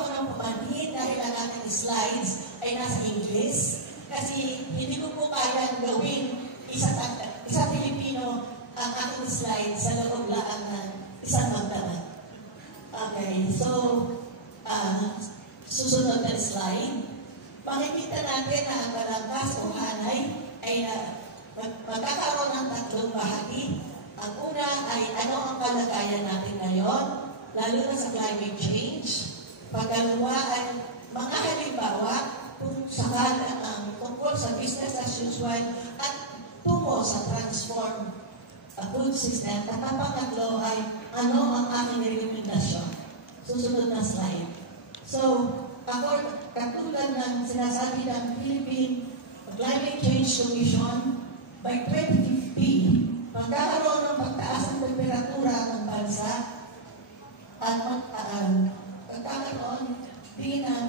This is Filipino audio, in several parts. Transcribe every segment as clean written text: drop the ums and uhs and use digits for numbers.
ako ng pamanhin dahil ang aking slides ay nasa English. Kasi hindi ko po kaya gawin isa Pilipino ang aking slides sa loob lang ng isang magdamag. Okay, so, susunod na slide. Makikita natin na ang balangkas o hanay ay magkakaroon ng tatlong bahagi. Ang una ay ano ang kalagayan natin ngayon, lalo na sa climate change. Pagkalawa ay mga halimbawa kung sakala ang tungkol sa business as usual at tungo sa transform food system. At ang pangatlo ay ano ang aking rekomendasyon. Susunod na slide. So, katulad ng sinasabi ng Philippine Climate Change Commission, by 2050, magkakaroon ng pagtaas ng temperatura ng bansa at magkakaroon din ng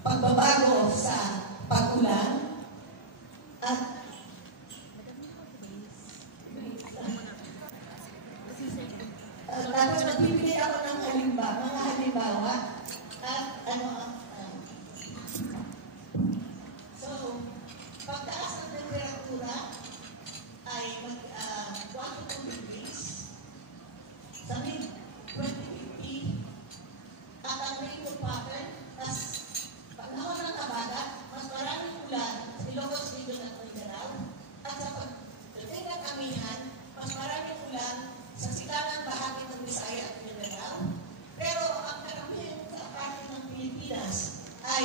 pagbabago sa pag-ulan at tapos magbibigay ako ng mga halimbawa at so, pagtaas ng temperatura ay 1 to 2 degrees sa mid-2050 at ang rainfall pattern as panahon ng kabagat, mas maraming ulan sa Ilocos Region at Mindanao at sa pagdating ng amihan, mas maraming ulan sa silangang bahagi ng Visaya at Mindanao. Pero ang karamihan sa parte ng Pilipinas ay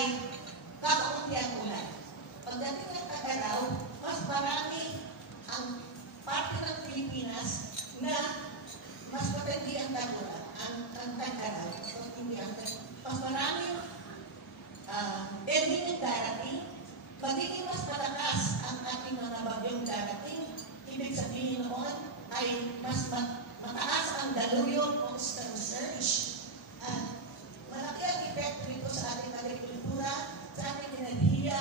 kakaunti ang ulan. Pagdating ng Tag-Araw, mas marami ang parte ng Pilipinas na mas matindi ang Tag-Araw. Mas marami El Niño darating, magiging mas malakas ang ating mga bagyong darating. Ibig sabihin noon ay mas mataas ang daluyong coastal surge. Malaki ang epekto nito sa ating agrikultura, sa ating enerhiya,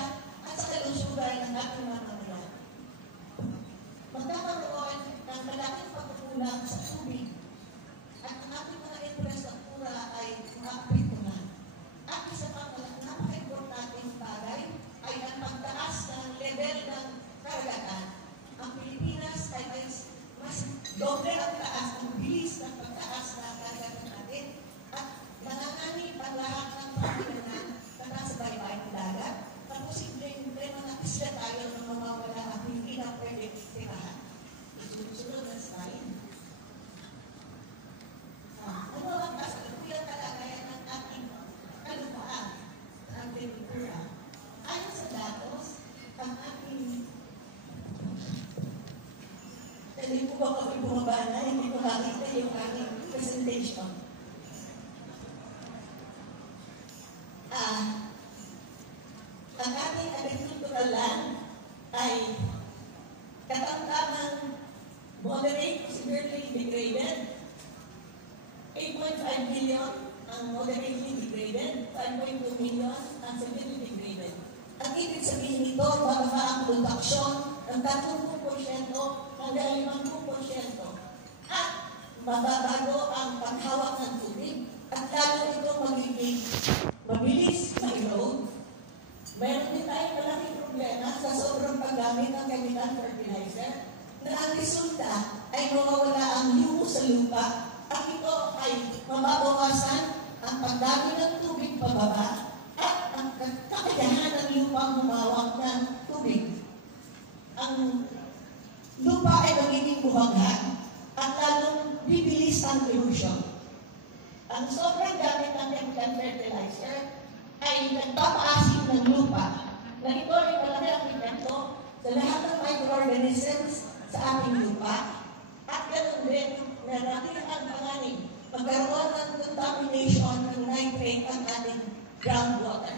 at sa kalusugan ng ating mga mamamayan. Magkakaroon ng malaking pagkukulang sa tubig at ang ating mga infrastruktura ay maapektuhan. At isa pang napaka-importanteng bagay ay ang pagtaas ng level ng karagatan. Ang Pilipinas ay mas doble ang taas, ang bilis ng pagtaas ng karagatan natin at nanganganib ang lahat ng pagkakaroon na nasa baybay ng dagat. Posibleng mga isla tayo na mawawala at hindi na pwede tirahan. Sunod na slide. Ano ang kasalukuyan kalagayan ng ating kalupaan, ang agrikultura? Ayon sa datos, ang ating hindi po ba kami bumaba na, hindi ko makita yung aking presentation. Ang ating agricultural land ay katamtamang moderate to severely degraded. 8.5 million ang moderately degraded, 5.2 million ang severely degraded. Ang ibig sabihin nito, bababa ang produksyon ng 30% hanggang 50% at mababago ang paghawak ng tubig at lalo ito magiging mabilis ma-erode. Mayroon din tayong malaking problema sa sobrang paggamit ng chemical fertilizer na ang resulta ay mawawala ang humus sa lupa at ito ay mababawasan ang pagdami ng tubig pababa at ang kakayahan ng lupang humawak ng tubig. Ang lupa ay magiging buhaghan at lalong bibilis ang erosion. Ang sobrang gamit ng chemical fertilizer ay nagpapaasim ng lupa na ito ay malaki ang epekto sa lahat ng microorganisms sa ating lupa at ganoon din na natin ang panganib magkaroon ng contamination ng nitrate ang ating groundwater.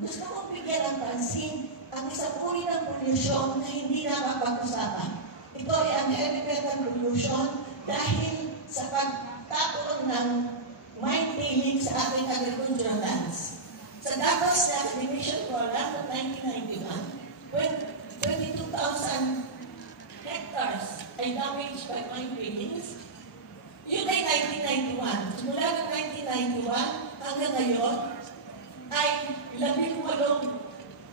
Gusto kong bigyan ng pansin ang isang uri ng pollution na hindi napapag-usapan. Ito ay ang heavy metal pollution dahil sa pagtapon ng mine tailings sa ating agricultural lands. Sa Davos Declaration Forum of 1991, when 22,000 hectares ay damaged by mine tailings, yun ay 1991. Mula ng 1991 hanggang ngayon ay 18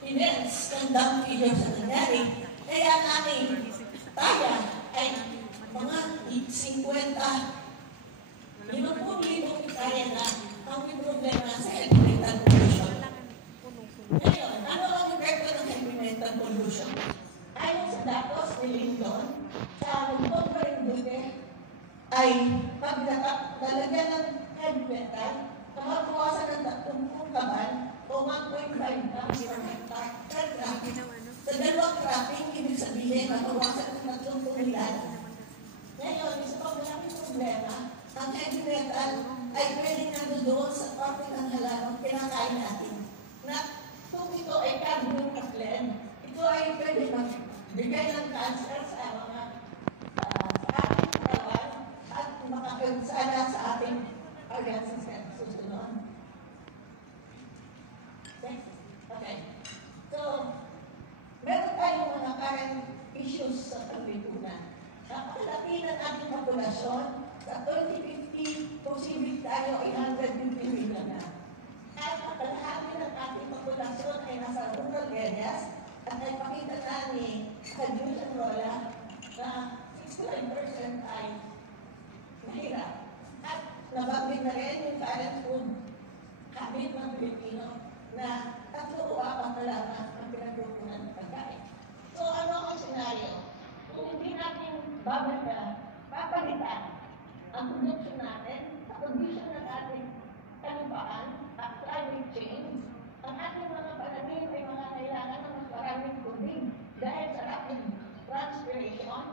events ng dump failure sa nangyari. Kaya ang aming taya ay mga 50,000 kaya na ang may problema sa environmental pollution. Ngayon, ano ang epekto ng environmental pollution? Ayon sa datos ni Lyndon, sa Lugtong Marinduque ay paglalagyan ng heavy metal na mabawasan ng 30 kaban o 1.5 grams per hectare per traffic. Sa dalawang traffic, ibig sabihin na mabawasan ng 3 tonelada. Ngayon, isa pang malaking problema, ang heavy metal ay pwede nandoon sa parte ng halaman kinakain natin. Na kung ito ay carbon-blend, ito ay pwede magbigay ng cancer sa mga sa ating katawan at makakansala sa ating organ system. Susunod. Okay. So, meron tayong mga current issues sa pagbibunan. Napakalaki ng ating populasyon. Sa 2050, posibleng tayo ay 150 million na. At ang kalahati ng ating populasyon ay nasa rural areas at ay pakita na ni Jules and Rola na 69% ay mahirap. At nabanggit na rin yung current food habit ng Pilipino na 3 o 4 na lamang ang pinagkukunan ng pagkain. So ano ang senaryo? Kung hindi natin papalitan ang production natin, sa condition ng ating kalupaan at climate change, ang ating mga pananim ay mga kailangan ng mas maraming tubig dahil sa rapid transpiration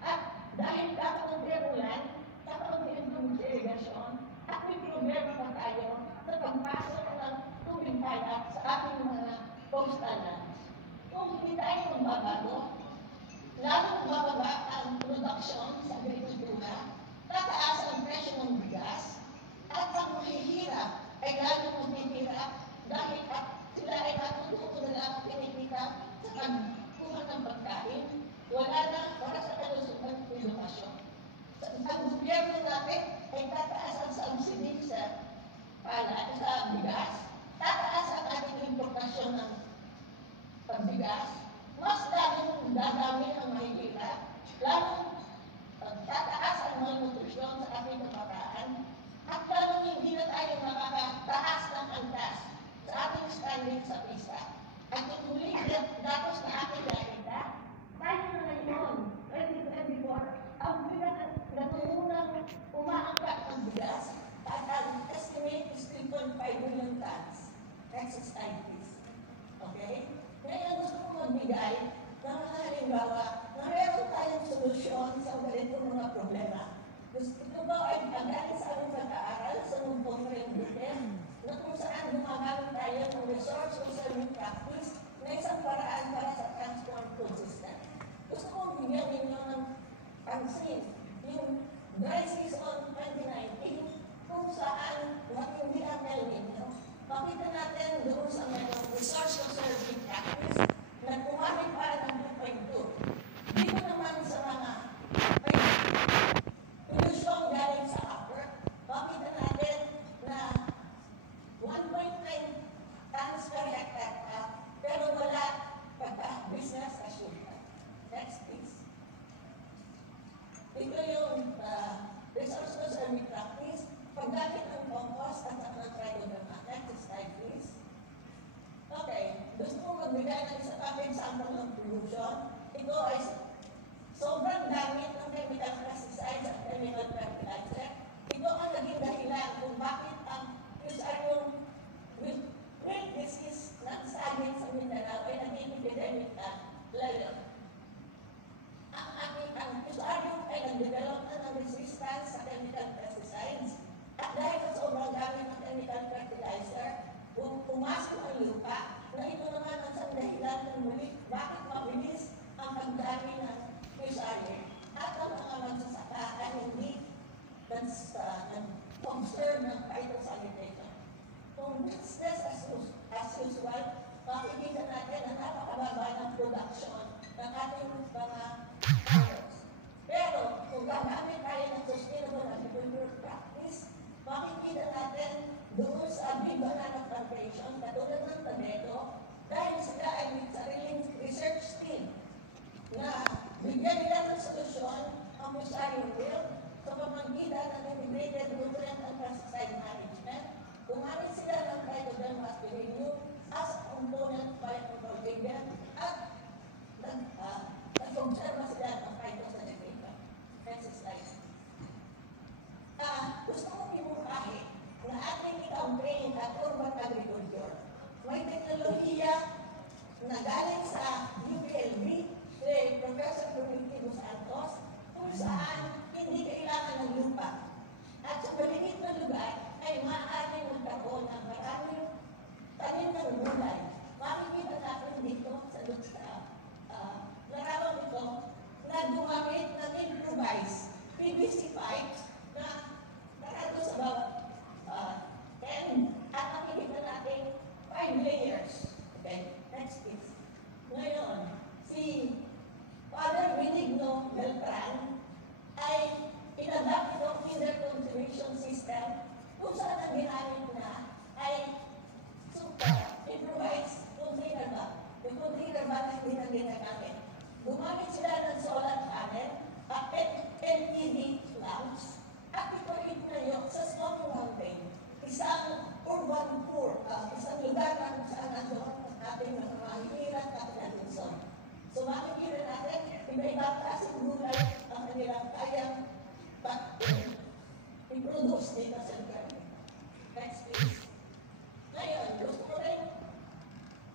at dahil kakaunti ang ulan, kakaunti ang tubig sa irigasyon, at may problema pa tayo sa pagpasok ng tubig kaya sa ating mga coastal lands. Kung hindi tayo magbabago, lalong bababa ang production sa agrikultura, tataas ang presyo ng bigas, at ang mahihirap ay lalong maghihirap dahil sila ay natututo na lang pinikita sa pagkuha ng pagkain, wala na para sa kalusugan ng edukasyon. Ang gobyerno natin ay tataas ang subsidy sa bigas, tataas ang ating importasyon ng pagbigas, mas lalong dadami ang mahihirap, lalong tataas ang malnutrisyon sa ating kabataan, at lalong hindi na tayo makakataas ng antas sa ating standing sa PISA. At kung muli datos na ating nakita, tayo na ngayon, 2024, ang natungunang umaangkat ng bigas at ang estimate is 3.5 million tons. Next slide, please. Okay? Ngayon gusto ko magbigay ng mga halimbawa na meron tayong solusyon sa ganitong mga problema. Ito ba ay galing sa aming pag-aaral sa Lugtong Marinduque na kung saan gumagamit tayo ng resource conserving practice na isang paraan para sa transformed food system. Gusto kong bigyan ninyo ng pansin yung dry season 2019 kung saan matindi ang El Nino. Makita natin doon sa mga resource conserving practice na kumamit para ng 2.2. Dito naman sa mga pollution galing sa upper, makita natin na 1.9 tons per hectare pero wala pagka-business as usual. Next, please. Ito yung resource conserving practice, paggamit ng compost at saka ng trichoderma. Next slide, please. Okay, gusto ko magbigay ng isa pang example ng pollution. Ito ay sobrang gamit ng chemical pesticides at chemical fertilizer. Ito ang naging dahilan kung bakit ang Fusarium wilt disease ng saging sa Mindanao ay naging epidemic level. Ang Fusarium ay nag-develop na ng resistance sa chemical pesticides. At dahil sa sobrang gamit ng chemical fertilizer, pumasok ang lupa na ito naman ang isang dahilan ng muli bakit mabilis ang pagdami ng Fusarium. At ang mga magsasaka ay hindi nag-observe ng phytosanitation. Kung business as usual, makikita natin na napakababa ng production ng ating mga farmers. Pero kung gagamit tayo ng sustainable agriculture practice, makikita natin doon sa Big Banana Plantation, katulad ng Tabeto, dahil sila ay may sariling research team na bigyan nila ng solusyon ang Musayong Will sa pamamagitan ng integrated nutrient and pesticide management. Gumamit sila ng Trichoderma aspirinum as a component phytoprotein at nag-observa sila ng phytosanitary. Next slide. Gusto kong ibukahin na ating i-campaign at urban agriculture. May teknolohiya na galing sa UPLB, si Professor Prometivo Santos, kung saan hindi kailangan ng lupa. At sa paligid ng lugar ay maaaring magkaroon ng maraming tanim ng gulay. Makikita natin dito sa larawan ito na gumamit ng improvised PVC pipes na nakato sa bawat 10 at nakikita natin 5 layers. Okay, next please. Ngayon, si Father Benigno Beltran ay in-adapt itong feeder conservation system kung saan ang ginamit na ay improvised container ba? Yung container ba na hindi na ginagamit? Gumamit sila ng solar panel at LED lamps at ito itinayo sa Smoky Mountain, isang urban poor, isang lugar na kung saan nandoon ang ating mga mahihirap at Luzon. So makikita natin, iba-ibang klaseng gulay ang kanilang kayang i-produce dito sa lugar. Next please. Ngayon, gusto ko rin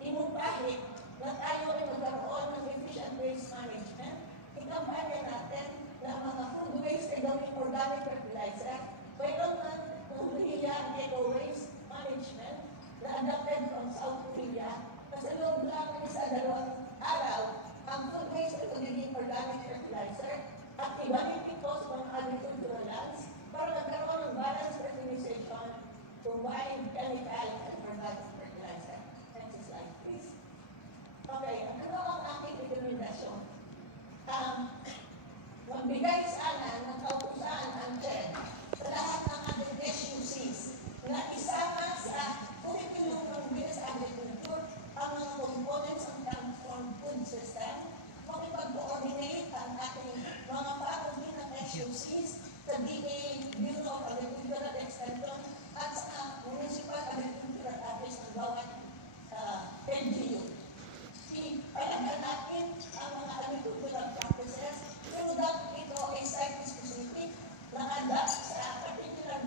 imungkahi na tayo ay magkaroon ng efficient waste management. Ikampanya natin na mga food waste ay gawing organic fertilizer. Mayroon ng Korea eco-waste management na adapted from South Korea. Kasi loob lang ng isa dalawang araw, ang food waste ay magiging organic fertilizer at ibalik ito sa mga agricultural lands para magkaroon ng balanced fertilization, combined chemical and organic fertilizer. Next slide, please. Okay, ano ang aking rekomendasyon? Magbigay sana ng kautusan ang CHED sa lahat ng ating SUCs na isama sa curriculum ng BS Agriculture ang mga components ng transformed food system, makipag-coordinate ang ating mga faculty ng SUCs sa DA, Bureau of Agricultural Extension at sa Municipal Agricultural Office ng bawat NGO. Ipalagan natin ang mga agricultural practices pero dapat ito ay site-specific na adapt sa particular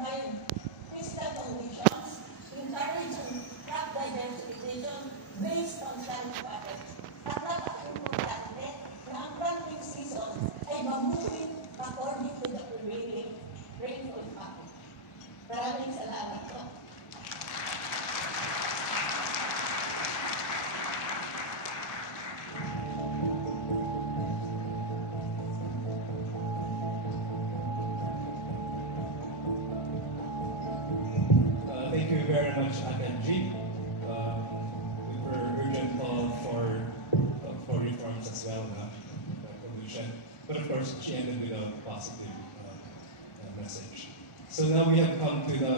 physical conditions, encourage and track diversification based on climate patterns. At napaka-importante na ang planting season ay mabuhin according to the prevailing rainfall pattern. Maraming salamat po. Thank you very much, Akanji. We were urgent call for reforms as well, pollution. But of course, she ended with a positive message. So now we have come to the